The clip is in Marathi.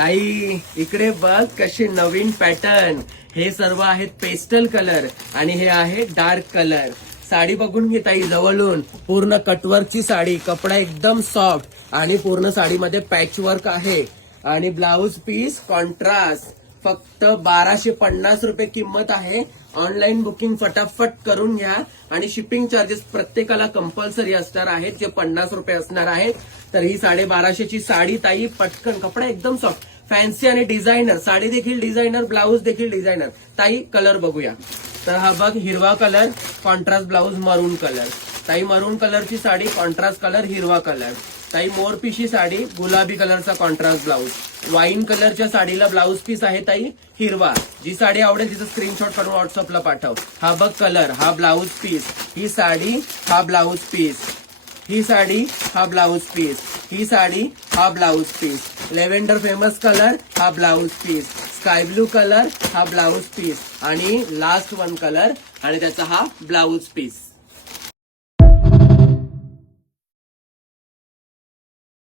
ताई इकडे बघ कसे नवीन पॅटर्न. हे सर्व आहेत पेस्टल कलर आणि हे आहे डार्क कलर. साडी बघून घे ताई जवळून. पूर्ण कटवर्कची साडी, कपडा एकदम सॉफ्ट आणि पूर्ण साडीमध्ये पॅच वर्क आहे आणि ब्लाउज पीस कॉन्ट्रास्ट. फक्त 1250 रुपये किंमत आहे. ऑनलाईन बुकिंग फटाफट करून घ्या आणि शिपिंग चार्जेस प्रत्येकाला कंपल्सरी असणार आहेत, जे 50 रुपये असणार आहेत. तर ही 1250ची साडी ताई पटकन. कपडा एकदम सॉफ्ट, फॅन्सी आणि डिझायनर. साडी देखील डिझायनर, ब्लाऊज देखील डिझायनर. ताई कलर बघूया. तर हा बघ हिरवा कलर, कॉन्ट्रास्ट ब्लाऊज मरून कलर. ताई मरून कलरची साडी, कॉन्ट्रास्ट कलर हिरवा कलर. ताई मोरपिशी साडी, गुलाबी कलरचा कॉन्ट्रास्ट ब्लाऊज. वाईन कलरच्या साडीला ब्लाऊज पीस आहे ताई हिरवा. जी साडी आवडेल तिचं स्क्रीनशॉट काढून व्हॉट्सअपला पाठव. हा बघ कलर, हा ब्लाऊज पीस. ही साडी, हा ब्लाऊज पीस. ही साडी, हा ब्लाऊज पीस. ही साडी, हा blouse piece. Lavender famous colour, हा blouse piece. Sky blue colour, हा ब्लाऊज पीस आणि लास्ट वन कलर आणि त्याचा हा ब्लाऊज पीस.